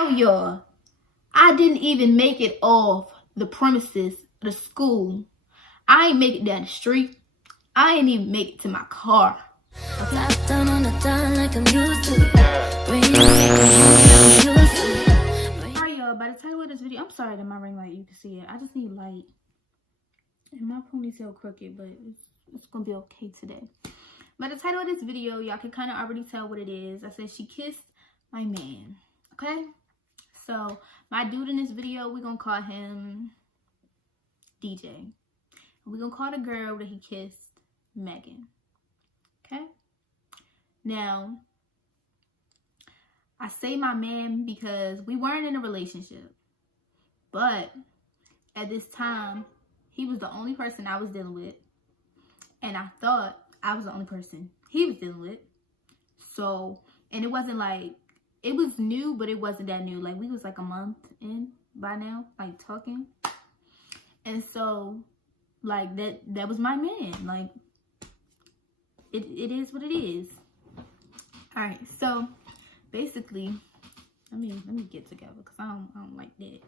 Now, y'all, I didn't even make it off the premises of the school. I ain't make it down the street. I ain't even make it to my car. Alright, y'all, by the title of this video, I'm sorry that my ring light, you can see it. I just need light. And my ponytail crooked, but it's gonna be okay today. By the title of this video, y'all can kind of already tell what it is. I said she kissed my man, okay? So, my dude in this video, we're gonna call him DJ. And we're gonna call the girl that he kissed Megan, okay? Now, I say my man because we weren't in a relationship. But, at this time, he was the only person I was dealing with. And I thought I was the only person he was dealing with. So, and it wasn't like, it was new, but it wasn't that new. Like, we was like a month in by now, like, talking. And so, like, that was my man. Like, it is what it is. Alright, so, basically, let me get together, because I don't like that.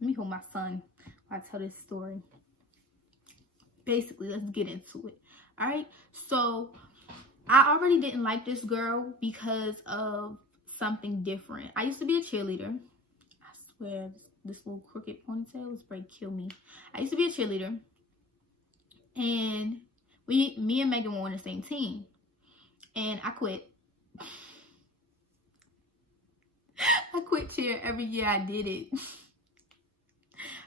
Let me hold my son while I tell this story. Basically, let's get into it. Alright, so I already didn't like this girl because of something different. I used to be a cheerleader. I swear, this little crooked ponytail is ready to kill me. I used to be a cheerleader. And me and Megan were on the same team. And I quit. I quit cheer every year I did it.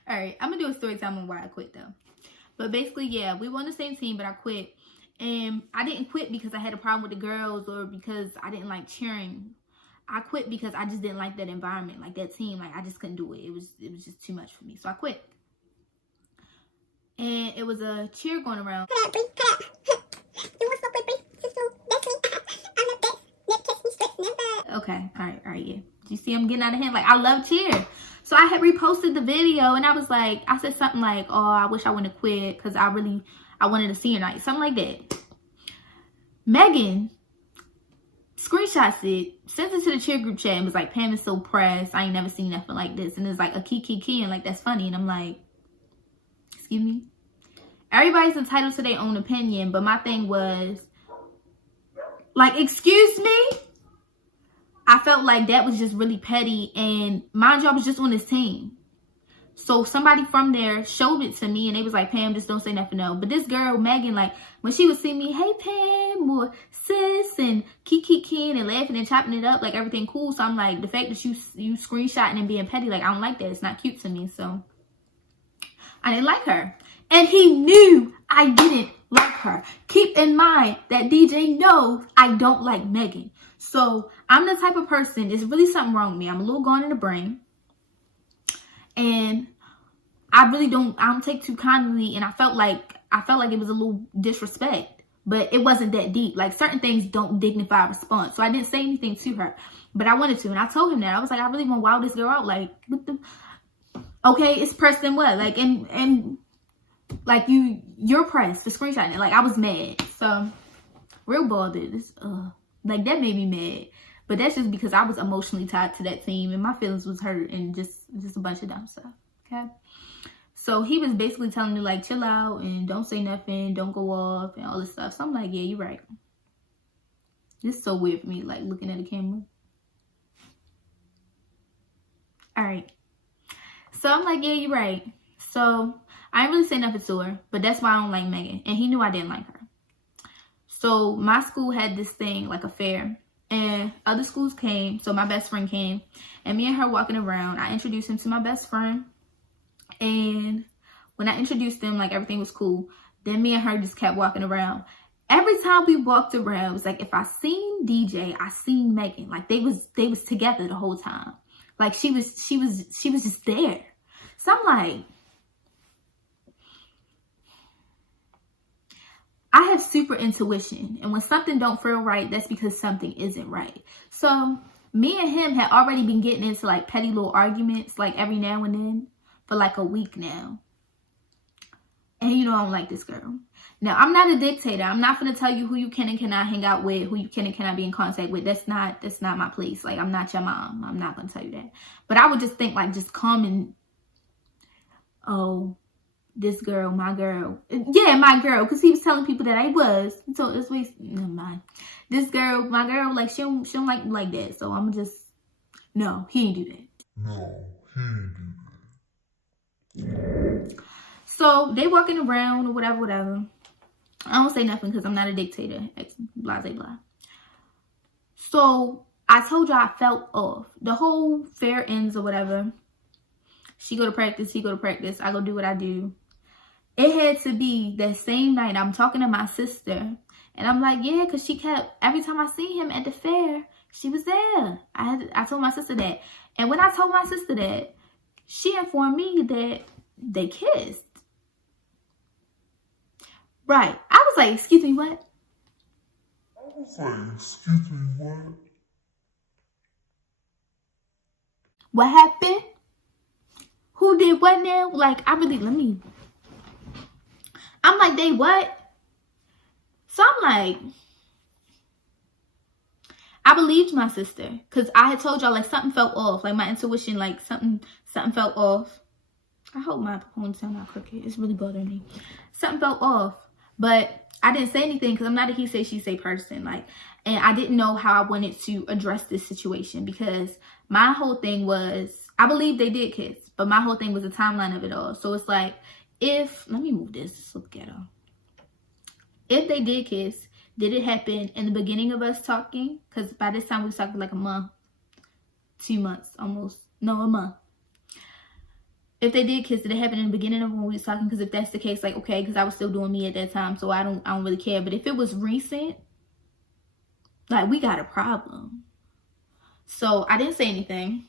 Alright, I'm going to do a story time on why I quit though. But basically, yeah, we were on the same team, but I quit. And I didn't quit because I had a problem with the girls or because I didn't like cheering. I quit because I just didn't like that environment, like that team. Like, I just couldn't do it. It was just too much for me. So I quit. And it was a cheer going around. Okay, all right, yeah. Do you see I'm getting out of hand? Like, I love cheer. So I had reposted the video and I was like, I said something like, oh, I wish I wouldn't have quit because I wanted to see her night. Something like that. Megan screenshots it, sends it to the cheer group chat and was like, Pam is so pressed. I ain't never seen nothing like this. And it's like a key. And like, that's funny. And I'm like, excuse me? Everybody's entitled to their own opinion. But my thing was, like, excuse me? I felt like that was just really petty. And mind you, I was just on this team. So somebody from there showed it to me and they was like, Pam, just don't say nothing, no. But this girl, Megan, like, when she would see me, hey, Pam, or sis, and kiki and laughing and chopping it up, like, everything cool. So I'm like, the fact that you screenshotting and being petty, like, I don't like that. It's not cute to me. So I didn't like her. And he knew I didn't like her. Keep in mind that DJ knows I don't like Megan. So I'm the type of person, there's really something wrong with me. I'm a little gone in the brain. And I don't take too kindly. And I felt like it was a little disrespect. But it wasn't that deep. Like, certain things don't dignify a response. So I didn't say anything to her. But I wanted to. And I told him that. I was like, I really want to wow this girl out. Like, what the... Okay, it's pressed and what? Like, and like, you're pressed for screenshotting it. Like, I was mad. So, real bothered. Like, that made me mad. But that's just because I was emotionally tied to that team. And my feelings was hurt. And just a bunch of dumb stuff. Okay? So, he was basically telling me, like, chill out. And don't say nothing. Don't go off. And all this stuff. So, I'm like, yeah, you're right. This is so weird for me. Like, looking at the camera. Alright. So, I'm like, yeah, you're right. So, I didn't really say nothing to her. But that's why I don't like Megan. And he knew I didn't like her. So, my school had this thing, like a fair. And other schools came. So, my best friend came. And me and her walking around. I introduced him to my best friend. And when I introduced them, like, everything was cool. Then me and her just kept walking around. Every time we walked around, it was like, if I seen DJ, I seen Megan. Like, they was together the whole time. Like, she was just there. So, I'm like... I have super intuition, and when something don't feel right, that's because something isn't right. So, me and him had already been getting into, like, petty little arguments, like, every now and then, for, like, a week now. And you know I don't like this girl. Now, I'm not a dictator. I'm not going to tell you who you can and cannot hang out with, who you can and cannot be in contact with. That's not my place. Like, I'm not your mom. I'm not going to tell you that. But I would just think, like, just come and, oh, this girl, my girl. Yeah, my girl. Because he was telling people that I was. So it's never mind. This girl, my girl, like, she don't like that. So I'm just, no, he ain't do that. No, he ain't do that. So they walking around or whatever. I don't say nothing because I'm not a dictator. Blah, blah, blah. So I told you I felt off. The whole fair ends or whatever. She go to practice, he go to practice. I go do what I do. It had to be that same night. I'm talking to my sister. And I'm like, yeah, because she kept, every time I see him at the fair, she was there. I told my sister that. And when I told my sister that, she informed me that they kissed. Right. I was like, excuse me, what? I was like, excuse me, what? What happened? Who did what now? Like, I'm like, they what? So I'm like, I believed my sister. Because I had told y'all, like, something felt off. Like, my intuition, like, something felt off. I hope my ponytail not crooked. It's really bothering me. Something felt off. But I didn't say anything because I'm not a he say, she say person. Like, and I didn't know how I wanted to address this situation because my whole thing was, I believe they did kiss, but my whole thing was the timeline of it all. So it's like, let me move this. Let's look at her. If they did kiss, did it happen in the beginning of us talking? Because by this time we was talking like a month, 2 months, almost. No, a month. If they did kiss, did it happen in the beginning of when we was talking? Because if that's the case, like, okay, because I was still doing me at that time, so I don't really care. But if it was recent, like, we got a problem. So I didn't say anything.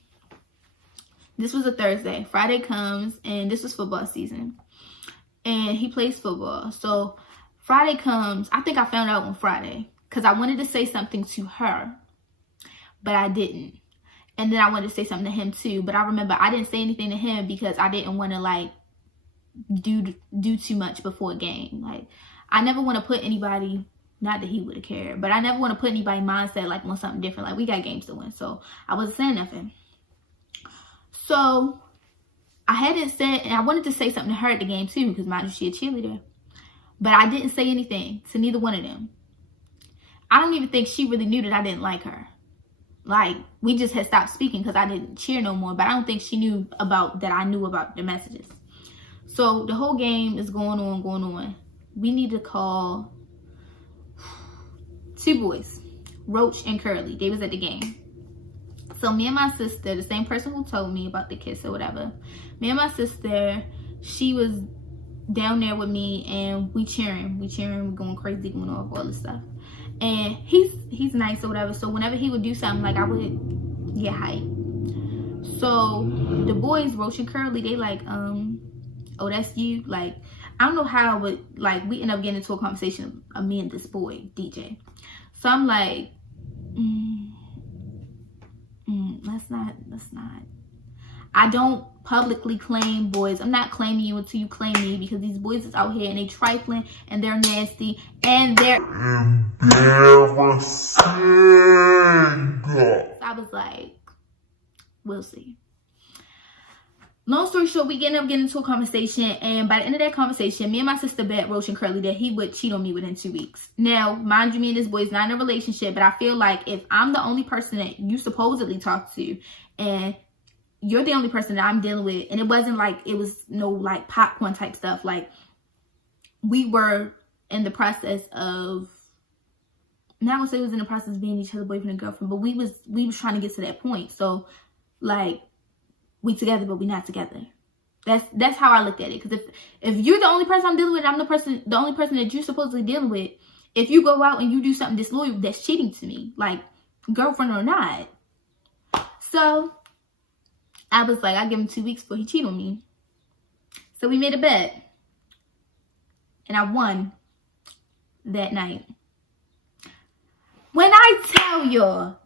This was a Thursday. Friday comes, and this was football season. And he plays football. So Friday comes. I think I found out on Friday because I wanted to say something to her, but I didn't. And then I wanted to say something to him too. But I remember I didn't say anything to him because I didn't want to, like, do too much before a game. Like, I never want to put anybody, not that he would have cared, but I never want to put anybody mindset, like, on something different. Like, we got games to win. So I wasn't saying nothing. So I hadn't said, and I wanted to say something to her at the game too because mind you, she a cheerleader. But I didn't say anything to neither one of them. I don't even think she really knew that I didn't like her. Like, we just had stopped speaking because I didn't cheer no more. But I don't think she knew that I knew about the messages. So the whole game is going on. We need to call 2 boys, Roach and Curly. They was at the game. So me and my sister, the same person who told me about the kiss or whatever, me and my sister, she was down there with me and we cheering, we're going crazy, going off, all this stuff. And he's nice or whatever. So whenever he would do something, like, I would get hype. So the boys, Roach and Curly, they like, oh, that's you. Like, I don't know how I would, like, we end up getting into a conversation of me and this boy, DJ. So I'm like, let's not. I don't publicly claim boys. I'm not claiming you until you claim me because these boys is out here and they trifling and they're nasty and they're embarrassing. So I was like, we'll see. Long story short, we end up getting into a conversation, and by the end of that conversation, me and my sister bet Roach and Curly that he would cheat on me within 2 weeks. Now, mind you, me and this boy is not in a relationship, but I feel like if I'm the only person that you supposedly talk to, and you're the only person that I'm dealing with, and it wasn't like, it was no like popcorn type stuff. Like, we were in the process of, not gonna say it was in the process of being each other boyfriend and girlfriend, but we was trying to get to that point. So, like, we together, but we not together. That's how I looked at it. Because if you're the only person I'm dealing with, I'm the only person that you're supposedly dealing with. If you go out and you do something disloyal, that's cheating to me, like, girlfriend or not. So I was like, I give him 2 weeks before he cheat on me. So we made a bet, and I won that night. When I tell y'all,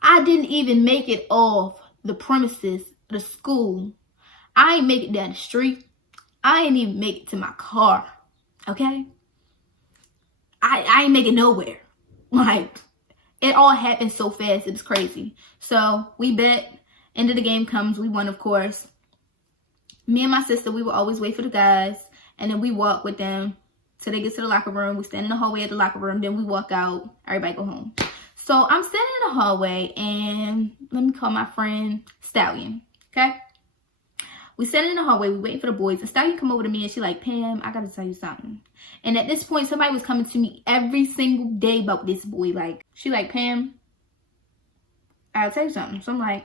I didn't even make it off the premises, the school. I ain't make it down the street. I ain't even make it to my car. Okay? I ain't make it nowhere. Like, it all happened so fast. It was crazy. So we bet. End of the game comes. We won, of course. Me and my sister, we would always wait for the guys. And then we walk with them till they get to the locker room. We stand in the hallway at the locker room. Then we walk out. Everybody go home. So I'm standing in the hallway. And let me call my friend Stallion. Okay? We standing in the hallway. We waiting for the boys. And Stallion come over to me. And she like, Pam, I got to tell you something. And at this point, somebody was coming to me every single day about this boy. Like, she like, Pam, I'll tell you something. So I'm like,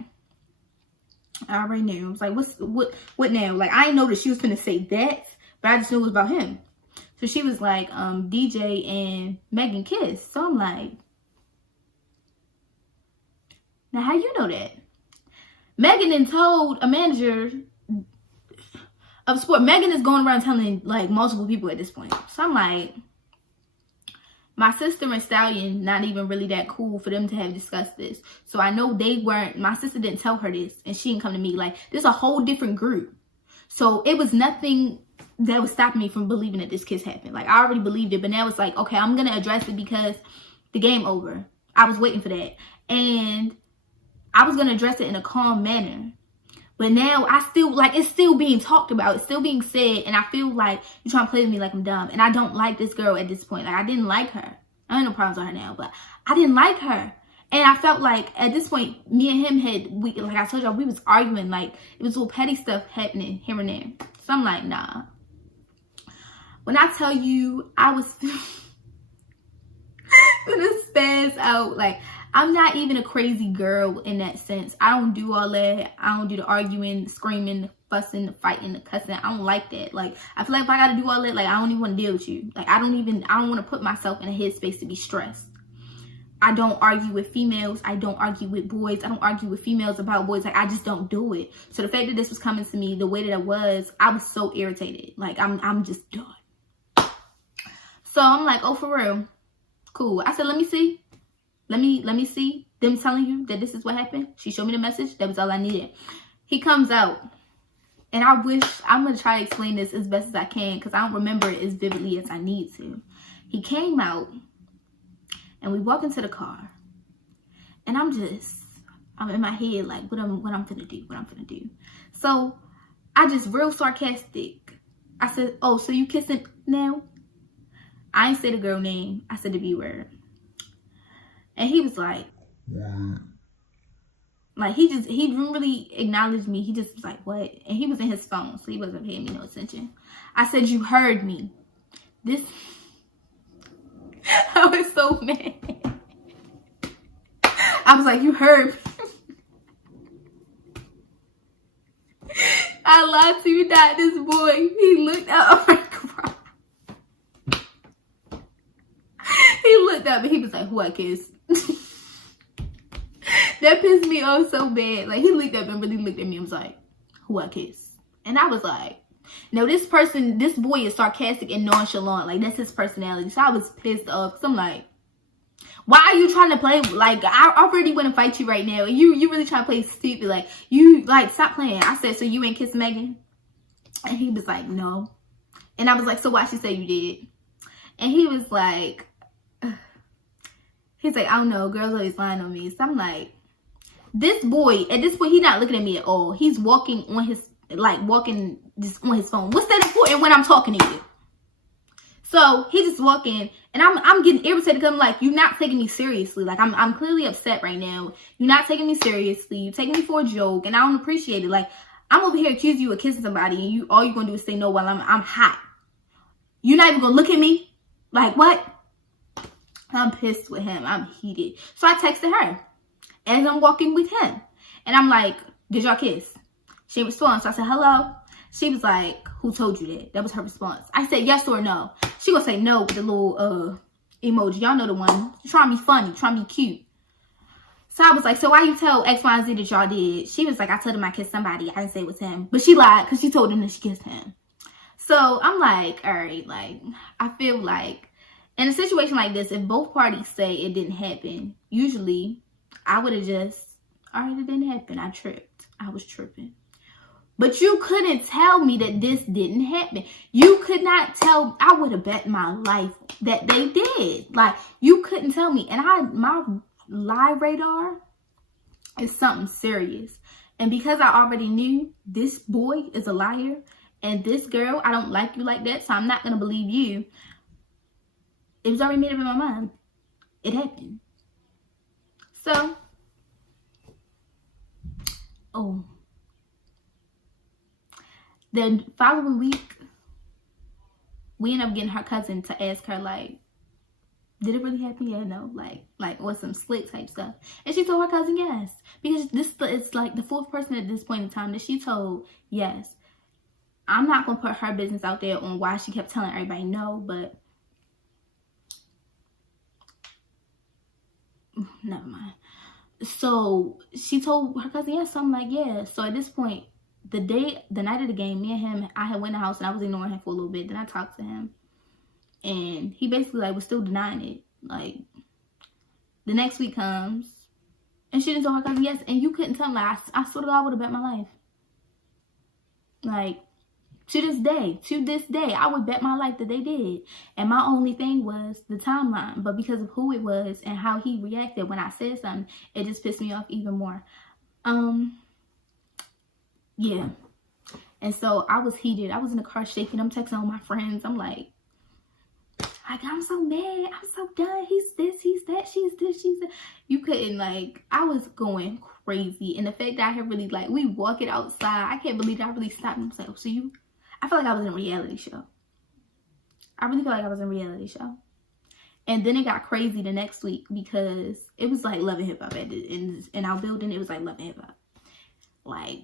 I already knew. I was like, what now? Like, I didn't know that she was going to say that, but I just knew it was about him. So she was like, DJ and Megan kissed. So I'm like, now how you know that? Megan then told a manager of sport. Megan is going around telling like multiple people at this point. So I'm like, my sister and Stallion not even really that cool for them to have discussed this. So I know they weren't, my sister didn't tell her this and she didn't come to me. Like, there's a whole different group. So it was nothing that was stopping me from believing that this kiss happened. Like, I already believed it, but now it's like, okay, I'm going to address it because the game over. I was waiting for that. And I was going to address it in a calm manner. But now I still, like, it's still being talked about. It's still being said. And I feel like you're trying to play with me like I'm dumb. And I don't like this girl at this point. Like, I didn't like her. I have no problems with her now, but I didn't like her. And I felt like at this point, me and him like I told y'all, we was arguing. Like, it was little petty stuff happening here and there. So I'm like, nah. When I tell you, I was gonna spaz out. Like, I'm not even a crazy girl in that sense. I don't do all that. I don't do the arguing, the screaming, the fussing, the fighting, the cussing. I don't like that. Like, I feel like if I gotta do all that, like, I don't even want to deal with you. Like, I don't want to put myself in a headspace to be stressed. I don't argue with females. I don't argue with boys. I don't argue with females about boys. Like, I just don't do it. So the fact that this was coming to me the way that it was, I was so irritated. Like, I'm just done. So I'm like, oh, for real? Cool. I said, let me see. Let me see them telling you that this is what happened. She showed me the message. That was all I needed. He comes out. And I'm going to try to explain this as best as I can because I don't remember it as vividly as I need to. He came out and we walk into the car. And I'm in my head like, what I'm finna do. So I just real sarcastic. I said, oh, so you kissing now? I ain't say the girl name. I said the B word. And he was like, what? Like, he didn't really acknowledge me. He just was like, what? And he was in his phone, so he wasn't paying me no attention. I said, you heard me. I was so mad. I was like, you heard me. I lied to you not. This boy, he looked up. He looked up and he was like, who I kissed? That pissed me off so bad. Like, he looked up and really looked at me and was like, who I kissed? And I was like, no, this boy is sarcastic and nonchalant. Like, that's his personality. So I was pissed off. Because I'm like, why are you trying to play? Like, I already want to fight you right now. And you really trying to play stupid. Like, stop playing. I said, so you ain't kissed Megan? And he was like, no. And I was like, so why she say you did? And he was like, he's like, I don't know, girls always lying on me. So I'm like, this boy, at this point, he's not looking at me at all. He's walking on his, just on his phone. What's that important when I'm talking to you? So he just walking, and I'm getting irritated because I'm like, you're not taking me seriously. Like, I'm clearly upset right now. You're not taking me seriously. You're taking me for a joke, and I don't appreciate it. Like, I'm over here accusing you of kissing somebody, and all you're gonna do is say no while I'm hot. You're not even gonna look at me? Like, what? I'm pissed with him. I'm heated. So I texted her as I'm walking with him. And I'm like, did y'all kiss? She responds. So I said, hello. She was like, who told you that? That was her response. I said, yes or no. She gonna say no with the little emoji. Y'all know the one. Trying to be funny. Trying to be cute. So I was like, so why you tell X, Y, and Z that y'all did? She was like, I told him I kissed somebody. I didn't say it was him. But she lied because she told him that she kissed him. So I'm like, all right. Like, I feel like in a situation like this, if both parties say it didn't happen, usually I would have just, all right, it didn't happen. I tripped. I was tripping. But you couldn't tell me that this didn't happen. You could not tell. I would have bet my life that they did. Like, you couldn't tell me. And my lie radar is something serious. And because I already knew this boy is a liar and this girl, I don't like you like that, so I'm not going to believe you. It was already made up in my mind. It happened. So, the following week, we ended up getting her cousin to ask her, like, did it really happen? Yeah, no. Like, or some slick type stuff. And she told her cousin yes. Because it's like the fourth person at this point in time that she told yes. I'm not going to put her business out there on why she kept telling everybody no, but never mind. So she told her cousin yes. So I'm like, yeah. So at this point, the night of the game, me and him, I had went in the house and I was ignoring him for a little bit. Then I talked to him. And he basically, like, was still denying it. Like, the next week comes, and she didn't tell her cousin yes, and you couldn't tell me. Like, I swear to God, I would have bet my life. Like, to this day, I would bet my life that they did. And my only thing was the timeline. But because of who it was and how he reacted when I said something, it just pissed me off even more. Yeah. And so I was heated. I was in the car shaking. I'm texting all my friends. I'm like, I'm so mad. I'm so done. He's this, he's that, she's this, she's that. You couldn't, like, I was going crazy. And the fact that I had really, like, we walking outside, I can't believe that I really stopped and was like, so I feel like I was in a reality show. I really feel like I was in a reality show. And then it got crazy the next week because it was like Love and Hip Hop in our building. It was like Love and Hip Hop. Like,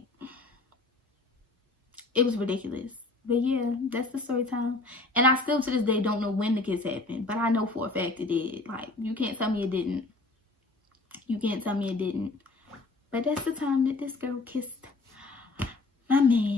it was ridiculous. But yeah, that's the story time. And I still to this day don't know when the kiss happened. But I know for a fact it did. Like, you can't tell me it didn't. You can't tell me it didn't. But that's the time that this girl kissed my man.